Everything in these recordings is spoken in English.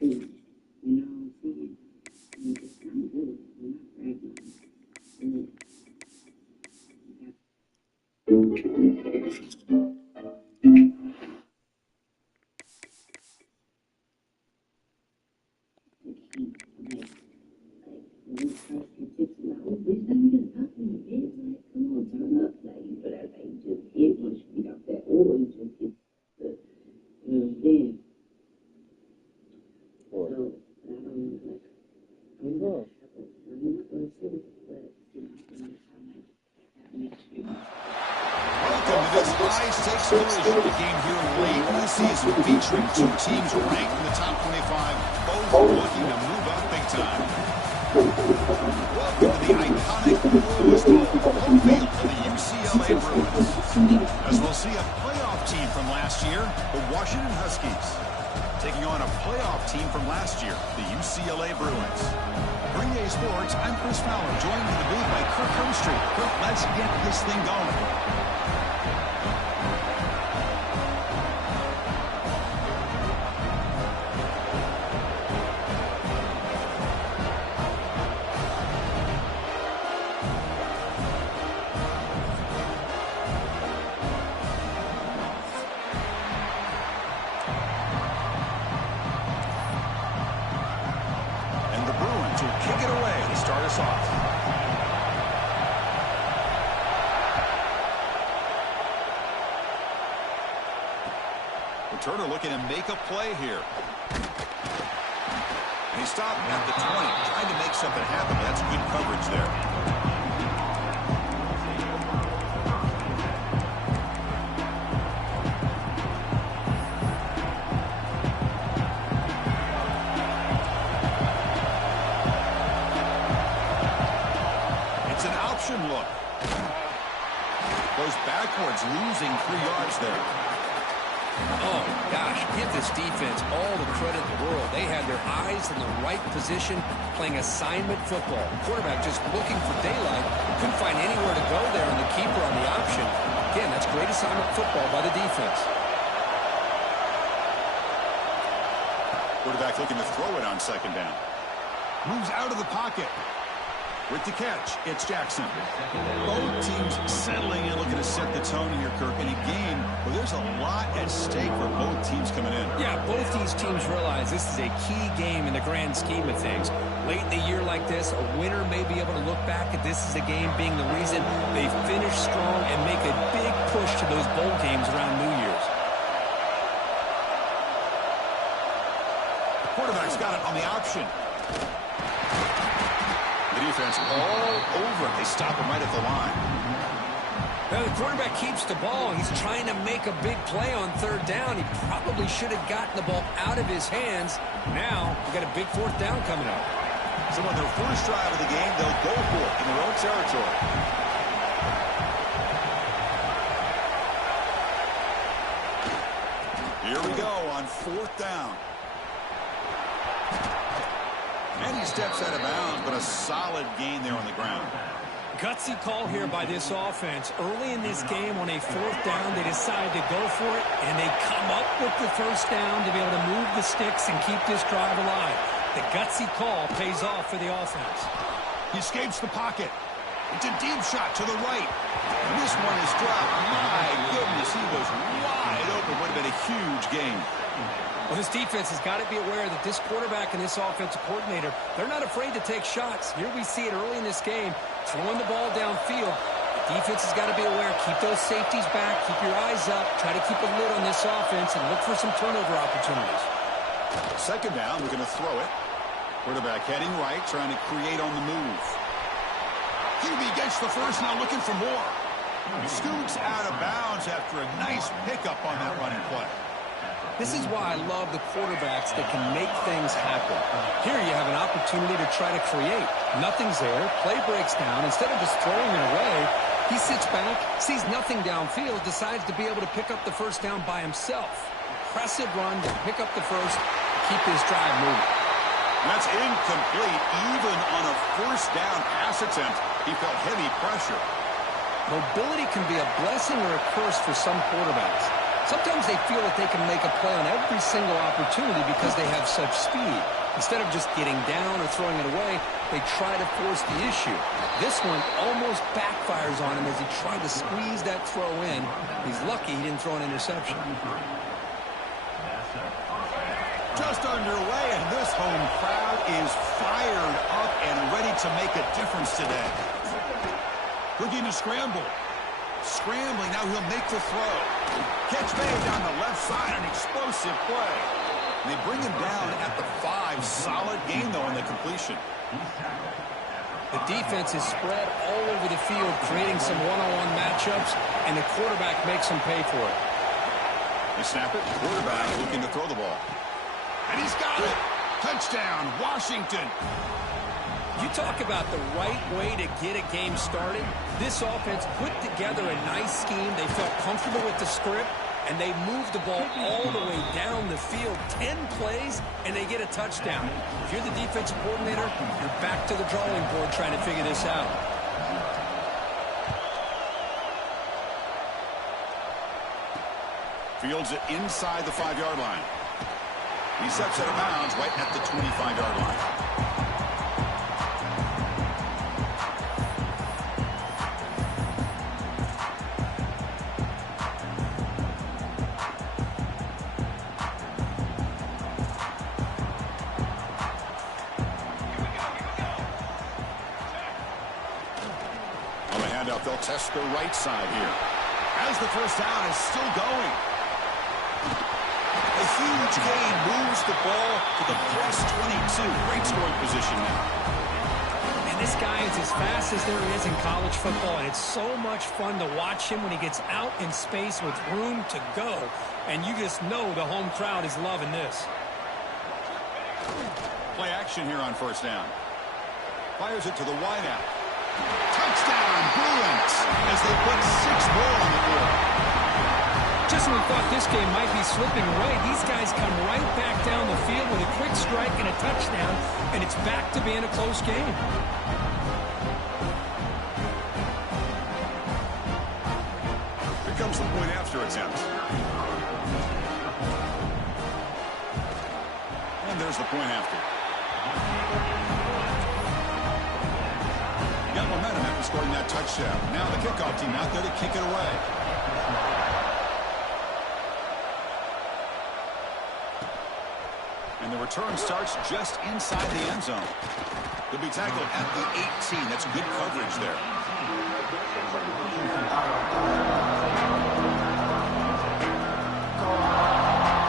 food. You know what I'm saying? And it's kind of good. I'm not bragging on it. And featuring two teams ranked in the top 25, both looking to move up big time. Welcome to the iconic Rose Bowl, home field for the UCLA Bruins. As we'll see a playoff team from last year, the Washington Huskies, taking on a playoff team from last year, the UCLA Bruins. Green Day Sports, I'm Chris Fowler, joined in the booth by Kirk Hermstreet. Kirk, let's get this thing going. Turner looking to make a play here. And he stopped at the 20, trying to make something happen. That's good coverage there. It's an option look. Goes backwards, losing 3 yards there. Oh, gosh, give this defense all the credit in the world. They had their eyes in the right position, playing assignment football. Quarterback just looking for daylight. Couldn't find anywhere to go there, and the keeper on the option. Again, that's great assignment football by the defense. Quarterback looking to throw it on second down. Moves out of the pocket. With the catch, it's Jackson. Both teams settling in, looking to set the tone here, Kirk, in a game where there's a lot at stake for both teams coming in. Yeah, both these teams realize this is a key game in the grand scheme of things. Late in the year like this, a winner may be able to look back at this as a game being the reason they finish strong and make a big push to those bowl games around New Year's. The quarterback's got it on the option. Defense all over. They stop him right at the line. Well, the quarterback keeps the ball. He's trying to make a big play on third down. He probably should have gotten the ball out of his hands. Now, we've got a big fourth down coming up. So on their first drive of the game, they'll go for it in their own territory. Here we go on fourth down. And he steps out of bounds, but a solid gain there on the ground. Gutsy call here by this offense. Early in this game on a fourth down, they decide to go for it, and they come up with the first down to be able to move the sticks and keep this drive alive. The gutsy call pays off for the offense. He escapes the pocket. It's a deep shot to the right. And this one is dropped. My goodness, he was wide open. Would have been a huge gain. Well, this defense has got to be aware that this quarterback and this offensive coordinator, they're not afraid to take shots. Here we see it early in this game, throwing the ball downfield. The defense has got to be aware. Keep those safeties back. Keep your eyes up. Try to keep a lid on this offense and look for some turnover opportunities. Second down, we're going to throw it. Quarterback heading right, trying to create on the move. QB gets the first, now looking for more. Scoots out of bounds after a nice pickup on that running play. This is why I love the quarterbacks that can make things happen. Here you have an opportunity to try to create. Nothing's there. Play breaks down. Instead of just throwing it away, he sits back, sees nothing downfield, decides to be able to pick up the first down by himself. Impressive run to pick up the first, keep this drive moving. That's incomplete. Even on a first down pass attempt, he felt heavy pressure. Mobility can be a blessing or a curse for some quarterbacks. Sometimes they feel that they can make a play on every single opportunity because they have such speed. Instead of just getting down or throwing it away, they try to force the issue. This one almost backfires on him as he tried to squeeze that throw in. He's lucky he didn't throw an interception. Just underway, and this home crowd is fired up and ready to make a difference today. Looking to scramble. Scrambling, now he'll make the throw. Catch made down the left side, an explosive play. And they bring him down at the 5. Solid game, though, on the completion. The defense is spread all over the field, creating some one-on-one matchups, and the quarterback makes them pay for it. They snap it. Quarterback looking to throw the ball. And he's got it. Touchdown, Washington. You talk about the right way to get a game started. This offense put together a nice scheme. They felt comfortable with the script, and they moved the ball all the way down the field. 10 plays, and they get a touchdown. If you're the defensive coordinator, you're back to the drawing board trying to figure this out. Fields it inside the 5-yard line. He steps out of bounds right at the 25-yard line. On the handoff, they'll test the right side here. As the first down is still going. A huge gain moves the ball to the +22. Great scoring position now. And this guy is as fast as there is in college football, and it's so much fun to watch him when he gets out in space with room to go. And you just know the home crowd is loving this. Play action here on first down. Fires it to the wideout. Touchdown, Bruins, as they put 6 more on the board. Just when we thought this game might be slipping away, these guys come right back down the field with a quick strike and a touchdown, and it's back to being a close game. Here comes the point after attempt. And there's the point after. Got momentum after scoring that touchdown. Now the kickoff team out there to kick it away. And the return starts just inside the end zone. He'll be tackled at the 18. That's good coverage there.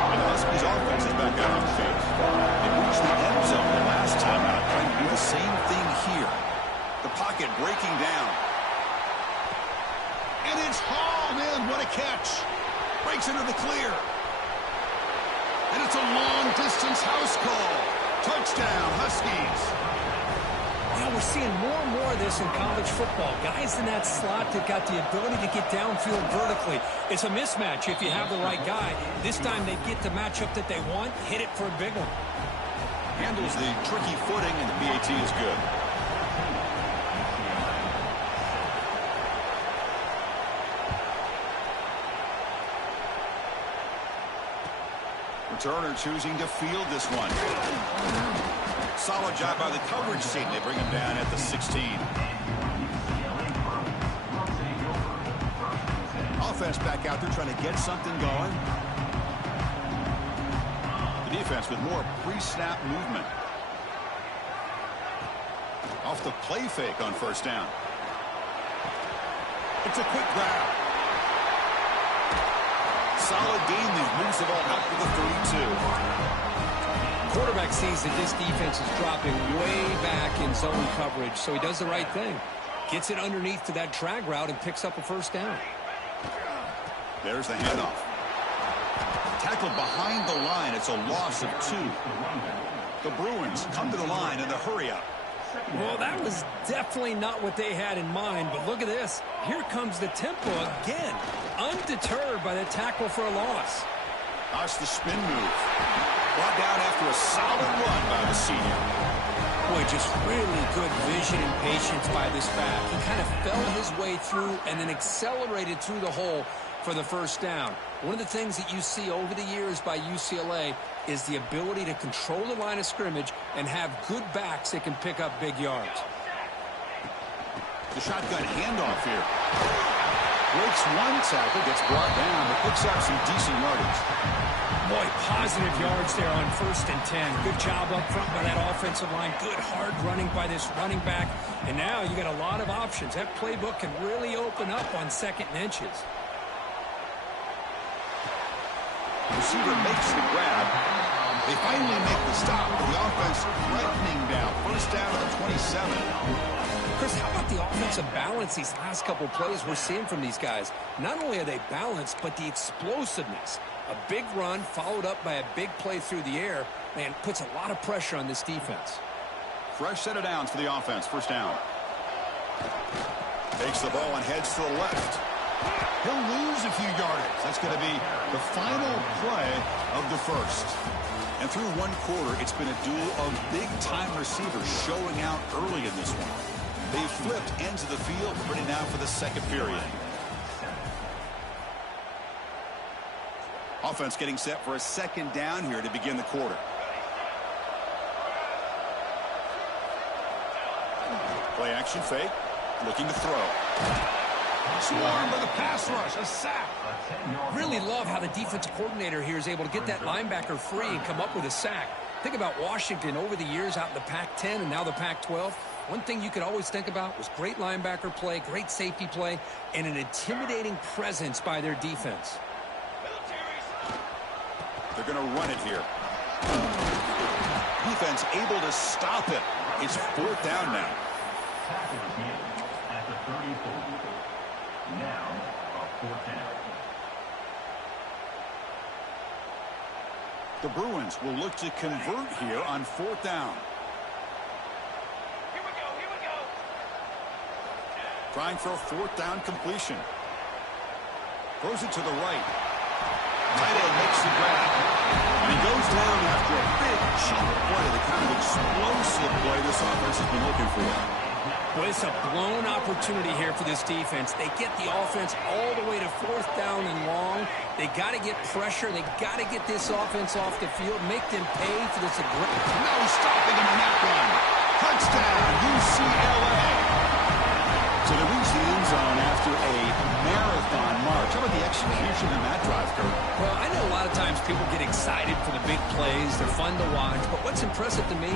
And the Huskies offense is back out on the field. They reached the end zone the last time out, trying to do the same thing here. The pocket breaking down. And it's hauled in. What a catch. Breaks into the clear. And it's a long-distance house call. Touchdown, Huskies. Yeah, we're seeing more and more of this in college football. Guys in that slot that got the ability to get downfield vertically. It's a mismatch if you have the right guy. This time they get the matchup that they want, hit it for a big one. Handles the tricky footing, and the PAT is good. Turner choosing to field this one. Solid job by the coverage team. They bring him down at the 16. Offense back out there trying to get something going. The defense with more pre-snap movement. Off the play fake on first down. It's a quick grab. Solid game. He moves the ball out to the 32. Quarterback sees that this defense is dropping way back in zone coverage, so he does the right thing. Gets it underneath to that drag route and picks up a first down. There's the handoff. Tackled behind the line. It's a loss of 2. The Bruins come to the line in the hurry-up. Well, that was definitely not what they had in mind, but look at this. Here comes the tempo again. Undeterred by the tackle for a loss. That's the spin move. Brought down after a solid run by the senior. Boy, just really good vision and patience by this back. He kind of felt his way through and then accelerated through the hole for the first down. One of the things that you see over the years by UCLA is the ability to control the line of scrimmage and have good backs that can pick up big yards. The shotgun handoff here. Breaks one tackle, gets brought down, but picks up some decent yardage. Boy, positive yards there on 1st and 10. Good job up front by that offensive line. Good hard running by this running back. And now you got a lot of options. That playbook can really open up on 2nd and inches. Receiver makes the grab. They finally make the stop. The offense threatening now. 1st down at the 27. Chris, how about the offensive balance these last couple plays we're seeing from these guys? Not only are they balanced, but the explosiveness. A big run followed up by a big play through the air, man, puts a lot of pressure on this defense. Fresh set of downs for the offense. 1st down. Takes the ball and heads to the left. He'll lose a few yardage. That's going to be the final play of the 1st. And through one quarter, it's been a duel of big-time receivers showing out early in this one. They've flipped ends of the field, ready now for the 2nd period. Offense getting set for a 2nd down here to begin the quarter. Play action fake, looking to throw. Swarm with a pass rush, a sack. Really love how the defensive coordinator here is able to get that linebacker free and come up with a sack. Think about Washington over the years out in the Pac-10 and now the Pac-12. One thing you could always think about was great linebacker play, great safety play, and an intimidating presence by their defense. They're going to run it here. Defense able to stop it. It's 4th down now. At the 34. Now, a 4th down. The Bruins will look to convert here on 4th down. Here we go. Trying for a 4th down completion. Throws it to the right. Tight end makes the grab. And he goes down after a big chunk play, the kind of explosive play this offense has been looking for. Well, it's a blown opportunity here for this defense. They get the offense all the way to 4th down and long. They got to get pressure. They got to get this offense off the field, make them pay for this aggressive. No stopping him in that run. Touchdown, UCLA. So they reach the end zone after a marathon march. How about the execution in that drive, Kurt? Well, I know a lot of times people get excited for the big plays. They're fun to watch. But what's impressive to me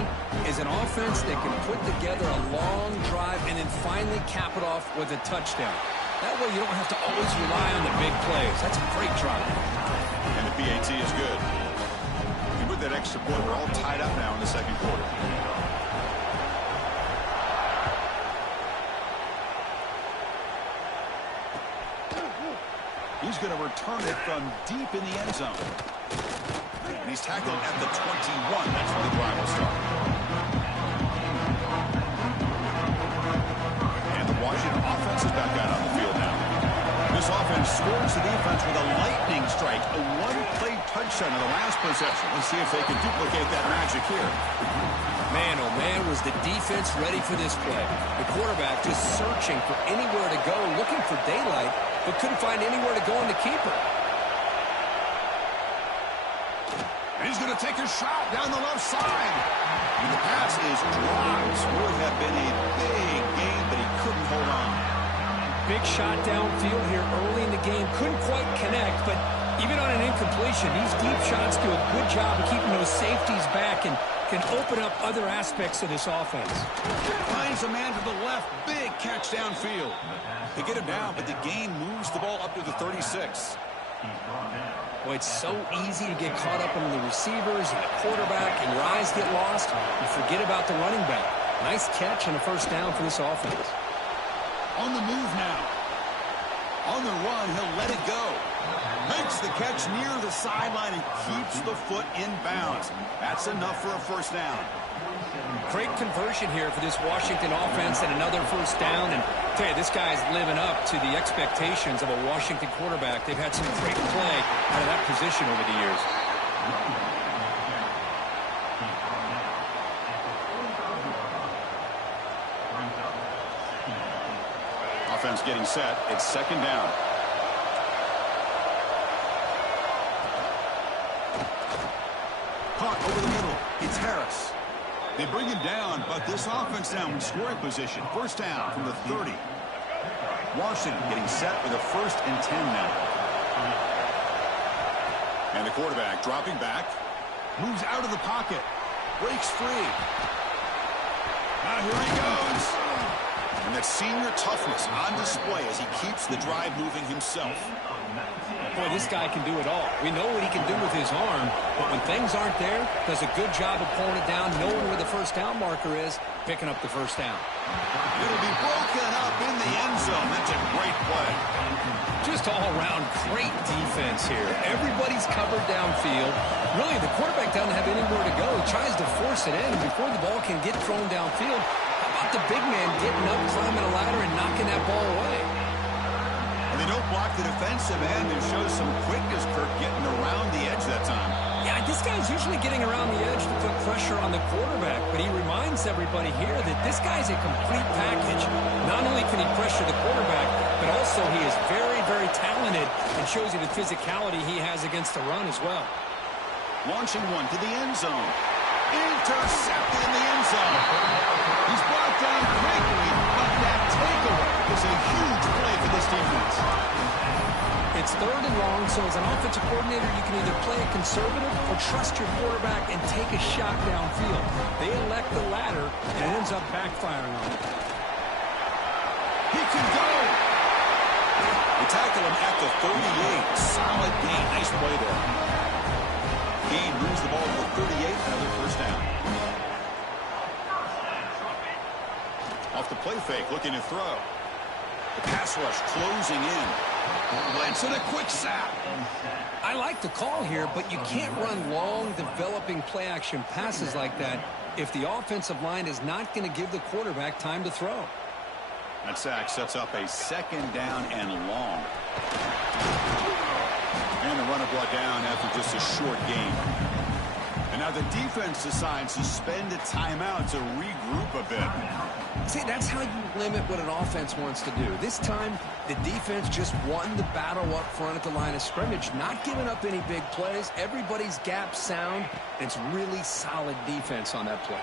is an offense that can put together a long drive and then finally cap it off with a touchdown. That way you don't have to always rely on the big plays. That's a great drive. And the PAT is good. And with that extra point, we're all tied up now in the 2nd quarter. He's going to return it from deep in the end zone. And he's tackled at the 21. That's where the drive will start. And the Washington offense is back out on the field now. This offense scores the defense with a lightning strike. A one-play touchdown in the last possession. Let's see if they can duplicate that magic here. Man, oh man, was the defense ready for this play. The quarterback just searching for anywhere to go, looking for daylight, but couldn't find anywhere to go on the keeper. And he's going to take a shot down the left side. And the pass is dropped. Would have been a big game, but he couldn't hold on. Big shot downfield here early in the game. Couldn't quite connect, but even on an incompletion, these deep shots do a good job of keeping those safeties back and can open up other aspects of this offense. Finds a man to the left. Big catch downfield. They get him down, but the game moves the ball up to the 36. Boy, it's so easy to get caught up in the receivers and the quarterback, and your eyes get lost. You forget about the running back. Nice catch and a 1st down for this offense. On the move now. On the run, he'll let it go. Makes the catch near the sideline and keeps the foot in bounds. That's enough for a 1st down. Great conversion here for this Washington offense and another 1st down. And I tell you, this guy's living up to the expectations of a Washington quarterback. They've had some great play out of that position over the years. defense getting set. It's second down. Caught over the middle. It's Harris. They bring him down, but this offense now in scoring position. First down from the 30. Washington getting set with a 1st and 10 now. And the quarterback dropping back. Moves out of the pocket. Breaks free. Now here he goes. And that senior toughness on display as he keeps the drive moving himself. Boy, this guy can do it all. We know what he can do with his arm, but when things aren't there, does a good job of pulling it down, knowing where the first down marker is, picking up the first down. It'll be broken up in the end zone. That's a great play. Just all around great defense here. Everybody's covered downfield. Really, the quarterback doesn't have anywhere to go. He tries to force it in before the ball can get thrown downfield. How about the big man getting up, climbing a ladder, and knocking that ball away? And they don't block the defensive end and shows some quickness, Kirk, getting around the edge that time. Yeah, this guy's usually getting around the edge to put pressure on the quarterback, but he reminds everybody here that this guy's a complete package. Not only can he pressure the quarterback, but also he is very, very talented and shows you the physicality he has against the run as well. Launching one to the end zone. Intercepted in the end zone. He's brought down quickly, but that takeaway is a huge play for this defense. It's 3rd and long, so as an offensive coordinator, you can either play it conservative or trust your quarterback and take a shot downfield. They elect the latter, and it ends up backfiring on them. He can go. They tackle him at the 38. Solid gain. Nice play there. Gain moves the ball to the 38. Another first down. Off the play fake, looking to throw. The pass rush closing in. Blitz and a quick sack. I like the call here, but you can't run long, developing play-action passes like that if the offensive line is not going to give the quarterback time to throw. That sack sets up a second down and long. And the runner brought down after just a short gain. And now the defense decides to spend a timeout to regroup a bit. See, that's how you limit what an offense wants to do. This time, the defense just won the battle up front at the line of scrimmage, not giving up any big plays. Everybody's gap sound. It's really solid defense on that play.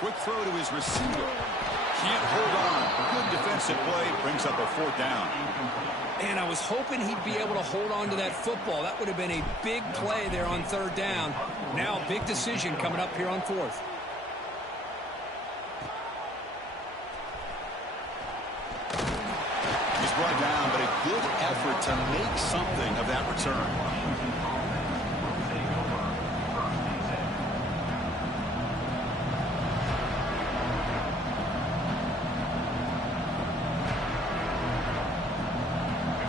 Quick throw to his receiver. Can't hold on. Good defensive play. Brings up a 4th down. And I was hoping he'd be able to hold on to that football. That would have been a big play there on 3rd down. Now, big decision coming up here on 4th. He's brought down, but a good effort to make something of that return.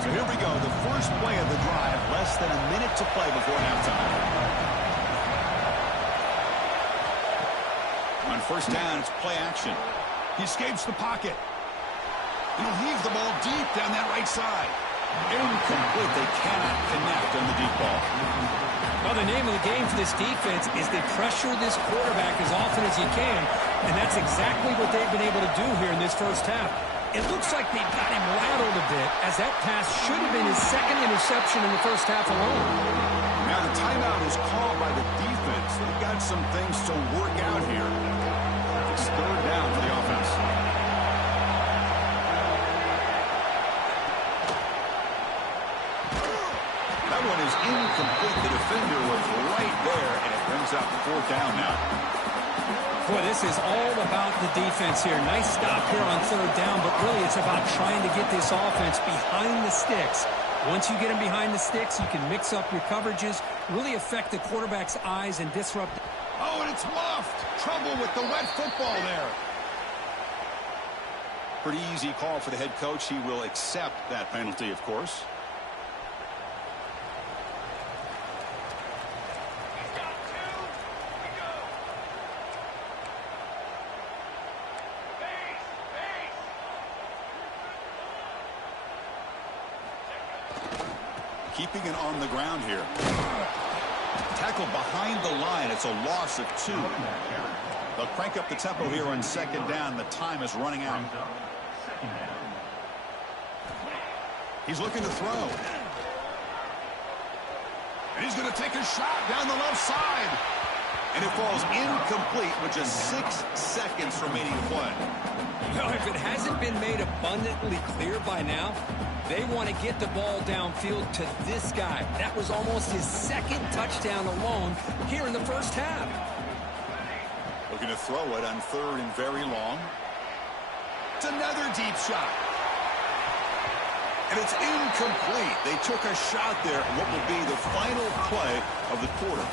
So here we go, the first play of the drive, less than a minute to play before halftime. On 1st down, it's play action. He escapes the pocket. He'll heave the ball deep down that right side. Incomplete. They cannot connect on the deep ball. Well, the name of the game for this defense is to pressure this quarterback as often as you can, and that's exactly what they've been able to do here in this first half. It looks like they've got him rattled a bit, as that pass should have been his 2nd interception in the first half alone. Now the timeout is called by the defense. They've got some things to work out here. It's 3rd down for the offense. That one is incomplete. The defender was right there, and it brings up 4th down now. Boy, this is all about the defense here. Nice stop here on 3rd down, but really it's about trying to get this offense behind the sticks. Once you get them behind the sticks, you can mix up your coverages, really affect the quarterback's eyes and disrupt. Oh, and it's muffed. Trouble with the wet football there. Pretty easy call for the head coach. He will accept that penalty, of course. Keeping it on the ground here. Tackled behind the line. It's a loss of 2. They'll crank up the tempo here on 2nd down. The time is running out. He's looking to throw. And he's going to take a shot down the left side. And it falls incomplete with just 6 seconds remaining to play. Well, if it hasn't been made abundantly clear by now, they want to get the ball downfield to this guy. That was almost his second touchdown alone here in the first half. Looking to throw it on 3rd and very long. It's another deep shot. And it's incomplete. They took a shot there at what will be the final play of the quarter.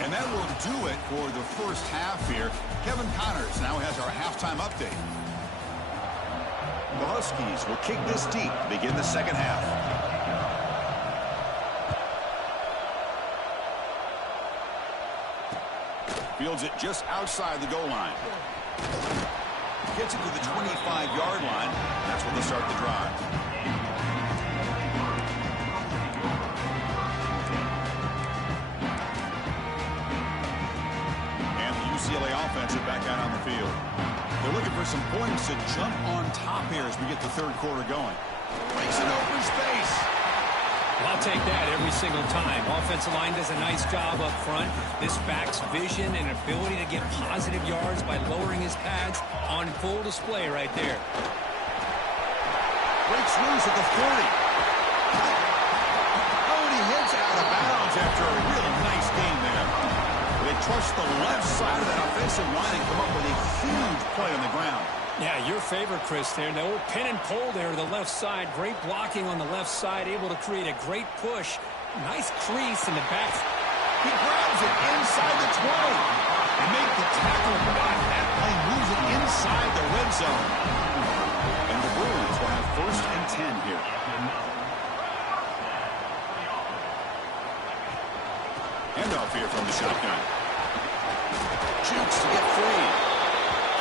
And that will do it for the first half here. Kevin Connors now has our halftime update. The Huskies will kick this deep to begin the second half. Fields it just outside the goal line. Gets it to the 25-yard line. That's where they start the drive. And the UCLA offense is back out on the field. They're looking for some points to jump on top here as we get the third quarter going. Breaks an open space. I'll take that every single time. Offensive line does a nice job up front. This back's vision and ability to get positive yards by lowering his pads on full display right there. Breaks loose at the 40. Oh, and he hits out of bounds after a really nice game there. They trust the left side of that offensive line and come up with a huge play on the ground. Yeah, your favorite, Chris, there. The old pin and pull there to the left side. Great blocking on the left side, able to create a great push. Nice crease in the back. He grabs it inside the 20. They make the tackle, but that play moves it inside the red zone. And the Bruins will have 1st and 10 here. Handoff here from the shotgun. Jukes to get free.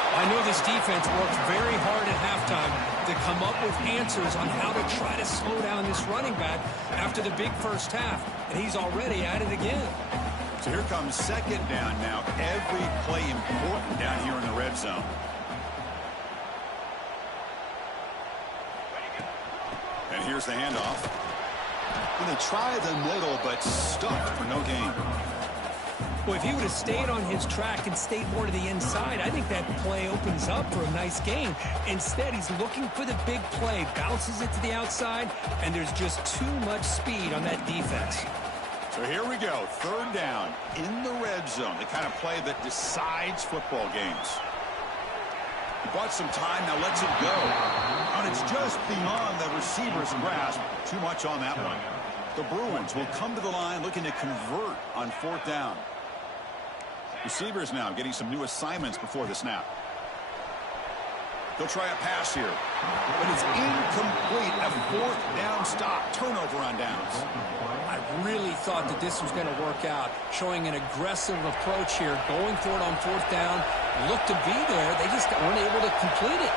I know this defense worked very hard at halftime to come up with answers on how to try to slow down this running back after the big first half, and he's already at it again. So here comes 2nd down now. Every play important down here in the red zone. And here's the handoff. And they try the middle, but stuck for no gain. Well, if he would have stayed on his track and stayed more to the inside, I think that play opens up for a nice gain. Instead, he's looking for the big play, bounces it to the outside, and there's just too much speed on that defense. So here we go, 3rd down in the red zone, the kind of play that decides football games. He bought some time, now lets it go. And it's just beyond the receiver's grasp. Too much on that one. The Bruins will come to the line looking to convert on 4th down. Receivers now getting some new assignments before the snap. They'll try a pass here, but it's incomplete. A 4th down stop. Turnover on downs. I really thought that this was going to work out, showing an aggressive approach here, going for it on 4th down. Looked to be there. They just weren't able to complete it.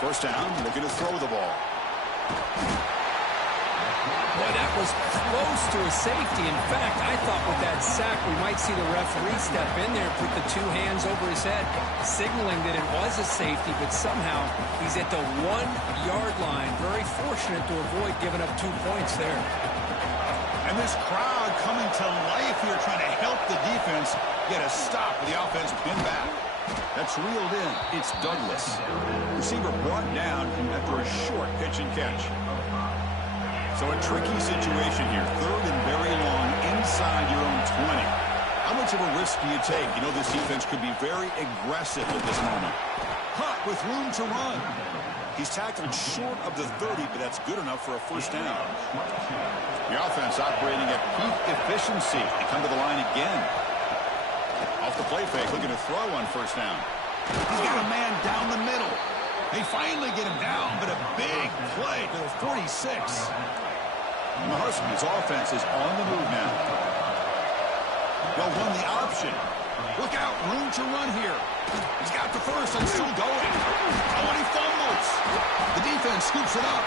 1st down, looking to throw the ball. Boy, that was close to a safety. In fact, I thought with that sack we might see the referee step in there, put the 2 hands over his head, signaling that it was a safety, but somehow he's at the 1-yard line. Very fortunate to avoid giving up 2 points there. And this crowd coming to life here, trying to help the defense get a stop with the offense pinned back. That's reeled in. It's Douglas. Receiver brought down after a short pitch and catch. So a tricky situation here. 3rd and very long inside your own 20. How much of a risk do you take? You know this defense could be very aggressive at this moment. Hunt with room to run. He's tackled short of the 30, but that's good enough for a 1st down. The offense operating at peak efficiency. They come to the line again. Off the play fake, looking to throw on 1st down. He's got a man down the middle. They finally get him down, but a big play to the 46. And the Huskies offense is on the move now. They'll run the option. Look out, room to run here. He's got the 1st and still going. Oh, and he fumbles. The defense scoops it up.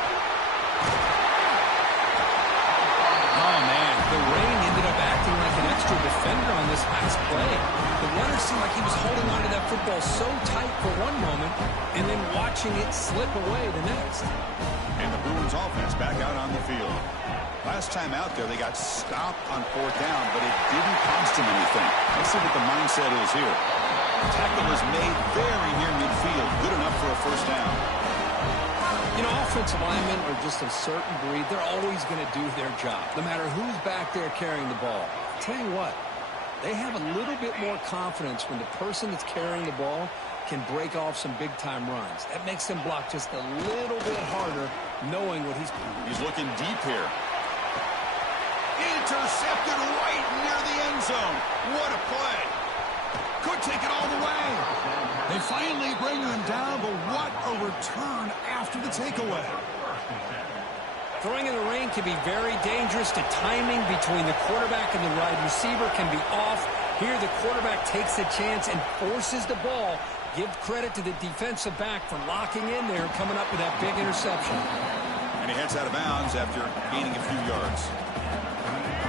Oh, man, the rain ended up acting like an extra defender on this last play. The runner seemed like he was holding on to that football football so tight for one moment and then watching it slip away the next. And the Bruins offense back out on the field. Last time out there, they got stopped on 4th down, but it didn't cost them anything. Let's see what the mindset is here. The tackle was made very near midfield. Good enough for a first down. You know, offensive linemen are just a certain breed. They're always going to do their job, no matter who's back there carrying the ball. I'll tell you what, they have a little bit more confidence when the person that's carrying the ball can break off some big-time runs. That makes them block just a little bit harder, knowing what he's looking deep here. Intercepted right near the end zone. What a play. Could take it all the way. They finally bring him down, but what a return after the takeaway. Throwing in the rain can be very dangerous. The timing between the quarterback and the wide receiver can be off. Here the quarterback takes a chance and forces the ball. Give credit to the defensive back for locking in there and coming up with that big interception. And he heads out of bounds after gaining a few yards.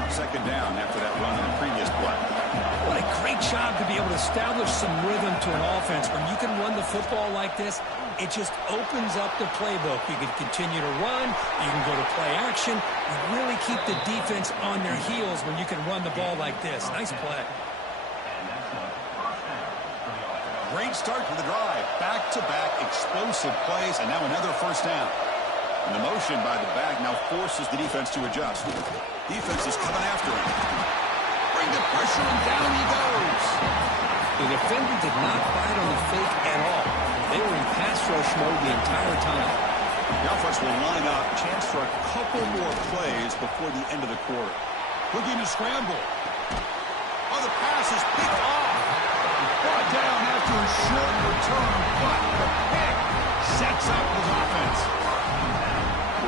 Second down after that run on the previous play. What a great job to be able to establish some rhythm to an offense. When you can run the football like this, it just opens up the playbook. You can continue to run. You can go to play action. You really keep the defense on their heels when you can run the ball like this. Nice play. Great start to the drive. Back-to-back explosive plays, and now another first down. And the motion by the back now forces the defense to adjust. Defense is coming after him. Bring the pressure, and down he goes. The defender did not bite on the fake at all. They were in pass rush mode the entire time. The offense will line up. Chance for a couple more plays before the end of the quarter. Looking to scramble. Oh, the pass is picked off. Brought down after a short return, but the pick sets up his offense.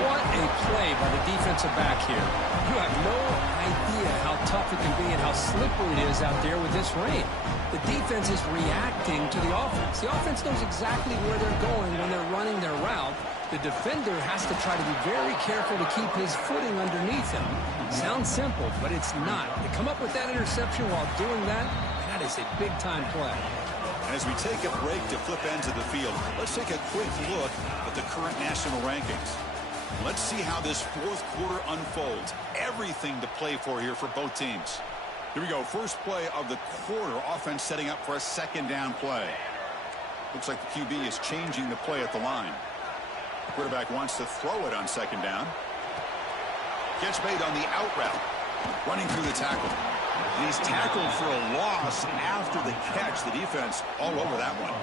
What a play by the defensive back here. You have no idea how tough it can be and how slippery it is out there with this rain. The defense is reacting to the offense. The offense knows exactly where they're going when they're running their route. The defender has to try to be very careful to keep his footing underneath him. Sounds simple, but it's not. To come up with that interception while doing that, that is a big-time play. And as we take a break to flip ends of the field, let's take a quick look at the current national rankings. Let's see how this fourth quarter unfolds. Everything to play for here for both teams. Here we go. First play of the quarter. Offense setting up for a second down play. Looks like the QB is changing the play at the line. Quarterback wants to throw it on second down. Catch made on the out route. Running through the tackle. And he's tackled for a loss after the catch. The defense all over that one.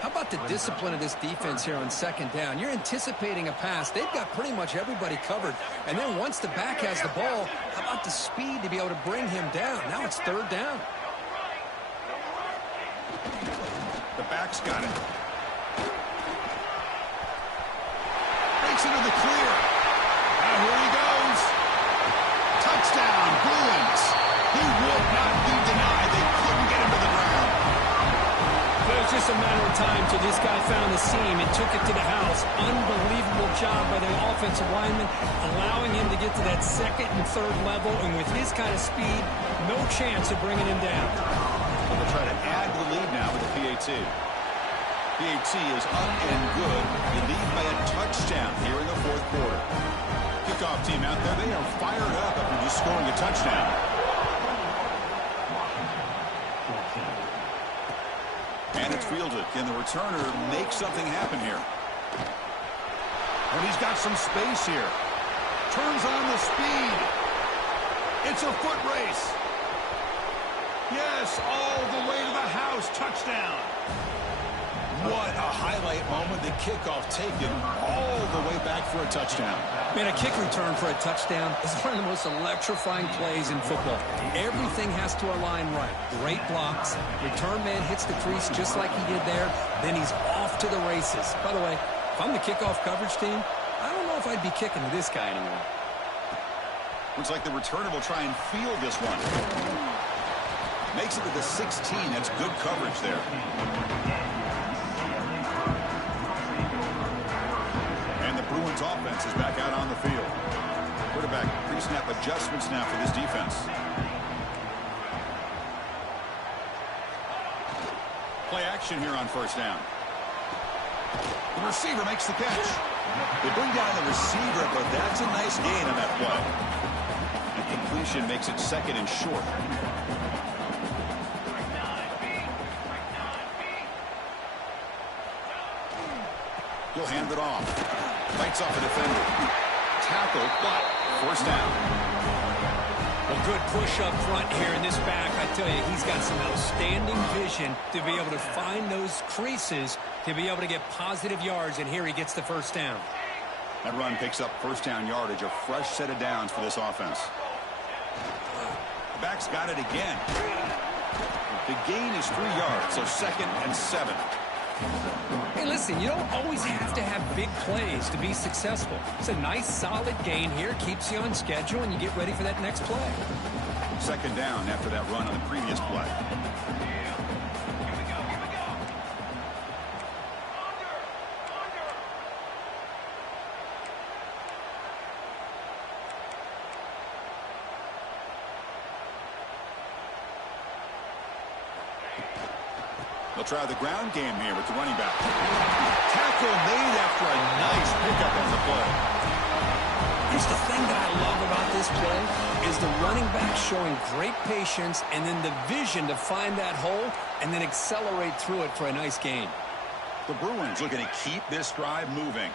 How about the discipline of this defense here on second down? You're anticipating a pass. They've got pretty much everybody covered. And then once the back has the ball, how about the speed to be able to bring him down? Now it's third down. The back's got it. Breaks into the clear. And here he goes. Touchdown, Bruins. He would not be denied. They couldn't get him to the ground. It was just a matter of time till this guy found the seam and took it to the house. Unbelievable job by the offensive lineman, allowing him to get to that second and third level. And with his kind of speed, no chance of bringing him down. So they'll try to add to the lead now with the PAT. PAT is up and good. They lead by a touchdown here in the fourth quarter. Kickoff team out there, they are fired up after just scoring a touchdown. And it's fielded. Can the returner make something happen here? And he's got some space here. Turns on the speed. It's a foot race. Yes, all the way to the house. Touchdown. What a highlight moment. The kickoff taken all the way back for a touchdown. Man, a kick return for a touchdown is one of the most electrifying plays in football. Everything has to align right. Great blocks. Return man hits the crease just like he did there. Then he's off to the races. By the way, if I'm the kickoff coverage team, I don't know if I'd be kicking to this guy anymore. Looks like the returner will try and field this one. Makes it to the 16. That's good coverage there. And the Bruins offense is back out on the field. Quarterback pre-snap adjustments now for this defense. Play action here on first down. The receiver makes the catch. They bring down the receiver, but that's a nice gain on that play. And completion makes it second and short. He'll hand it off. Fights off a defender. Tackle, but first down. Well, good push up front here in this back. I tell you, he's got some outstanding vision to be able to find those creases to be able to get positive yards, and here he gets the first down. That run picks up first down yardage, a fresh set of downs for this offense. The back's got it again. The gain is 3 yards, so second and 7. Hey, listen, you don't always have to have big plays to be successful. It's a nice, solid gain here, keeps you on schedule, and you get ready for that next play. Second down after that run on the previous play. They'll try the ground game here with the running back. Tackle made after a nice pickup on the play. Here's the thing that I love about this play is the running back showing great patience and then the vision to find that hole and then accelerate through it for a nice gain. The Bruins looking to keep this drive moving.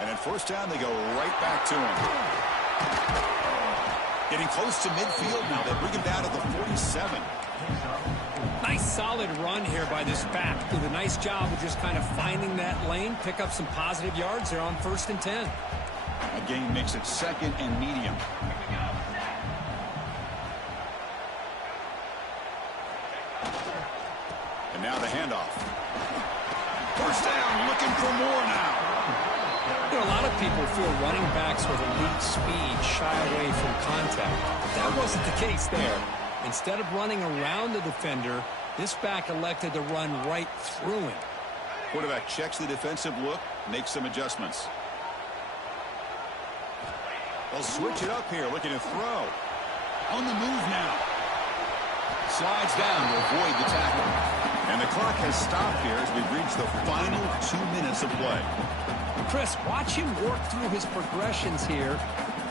And at first down, they go right back to him. Getting close to midfield now. They bring him down to the 47. Nice solid run here by this back. Did a nice job of just kind of finding that lane, pick up some positive yards there on 1st and 10. A gain makes it second and medium. And now the handoff. First down, looking for more now. You know, a lot of people feel running backs with elite speed shy away from contact. That wasn't the case there. Instead of running around the defender, this back elected to run right through him. Quarterback checks the defensive look, makes some adjustments. They'll switch it up here, looking to throw. On the move now. Slides down to avoid the tackle. And the clock has stopped here as we've reached the final 2 minutes of play. Chris, watch him work through his progressions here.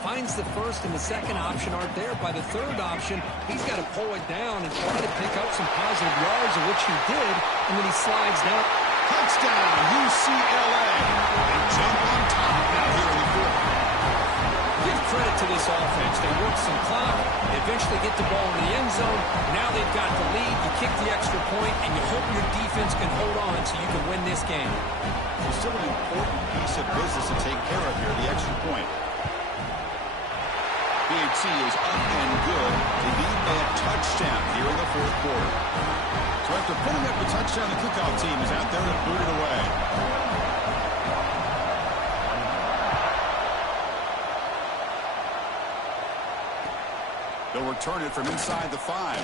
Finds the first and the second option aren't there. By the third option, he's got to pull it down and try to pick up some positive yards, of which he did, and then he slides down. Touchdown, UCLA. They jump on top now here in the fourth. Give credit to this offense. They work some clock. They eventually get the ball in the end zone. Now they've got the lead. You kick the extra point, and you hope your defense can hold on so you can win this game. It's still an important piece of business to take care of here, the extra point. BAT is up and good. They need a touchdown here in the fourth quarter. So after putting up the touchdown, the kickoff team is out there and booted away. They'll return it from inside the 5.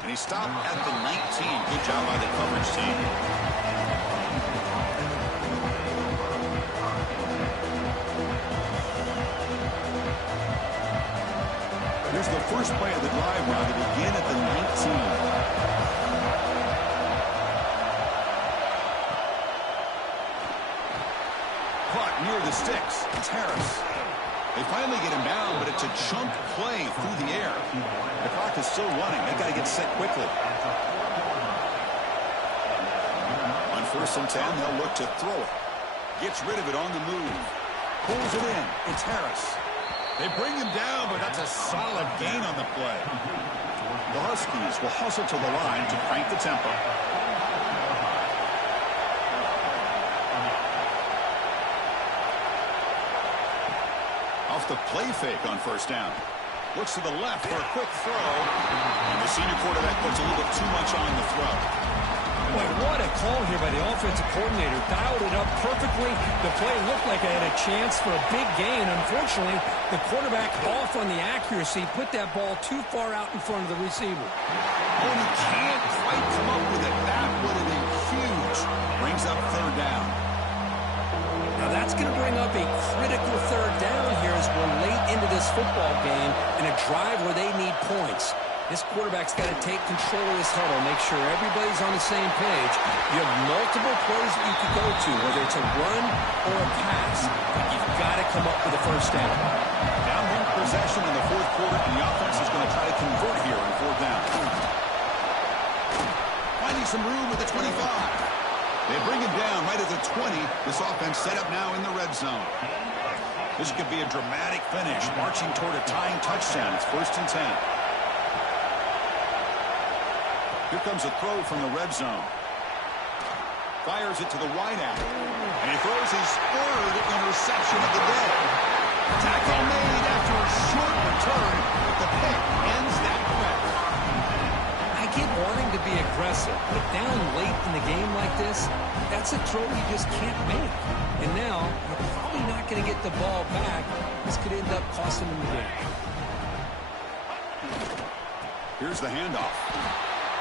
And he stopped at the 19. Good job by the coverage team. Here's the first play of the drive now to begin at the 19. Caught near the sticks. It's Harris. They finally get him down, but it's a chunk play through the air. The clock is still running. They've got to get set quickly. On 1st and 10, they'll look to throw it. Gets rid of it on the move. Pulls it in. It's Harris. They bring him down, but that's a solid gain on the play. The Huskies will hustle to the line to crank the tempo. Off the play fake on 1st down. Looks to the left for a quick throw. And the senior quarterback puts a little bit too much on the throw. Boy, what a call here by the offensive coordinator. Dialed it up perfectly. The play looked like it had a chance for a big gain. Unfortunately, the quarterback off on the accuracy, put that ball too far out in front of the receiver. Oh, and he can't quite come up with it. That would have been huge. Brings up 3rd down. Now that's going to bring up a critical 3rd down here as we're late into this football game in a drive where they need points. This quarterback's got to take control of this huddle, make sure everybody's on the same page. You have multiple plays that you could go to, whether it's a run or a pass. But you've got to come up with a first down. Down one possession in the fourth quarter, and the offense is going to try to convert here on fourth down. Finding some room at the 25. They bring him down right at the 20. This offense set up now in the red zone. This could be a dramatic finish, marching toward a tying touchdown. It's 1st and 10. Here comes a throw from the red zone. Fires it to the wideout. And he throws his 3rd interception of the day. Tackle made after a short return, but the pick ends that threat. I get wanting to be aggressive, but down late in the game like this, that's a throw you just can't make. And now, you're probably not going to get the ball back. This could end up costing them the game. Here's the handoff.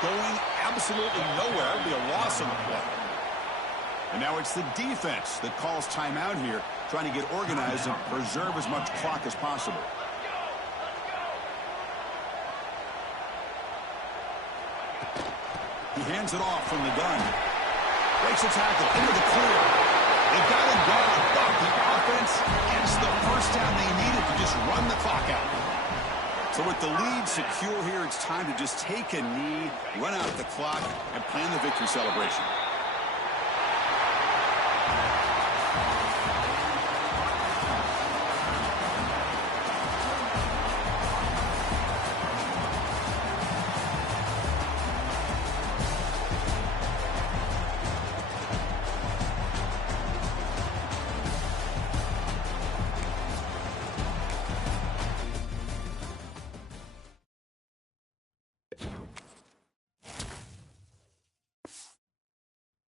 Going absolutely nowhere. It'll be a loss on the play. And now it's the defense that calls timeout here, trying to get organized and preserve as much clock as possible. He hands it off from the gun. Breaks a tackle into the clear. They've got him down, but the offense gets the first down they needed to just run the clock out. So with the lead secure here, it's time to just take a knee, run out the clock, and plan the victory celebration.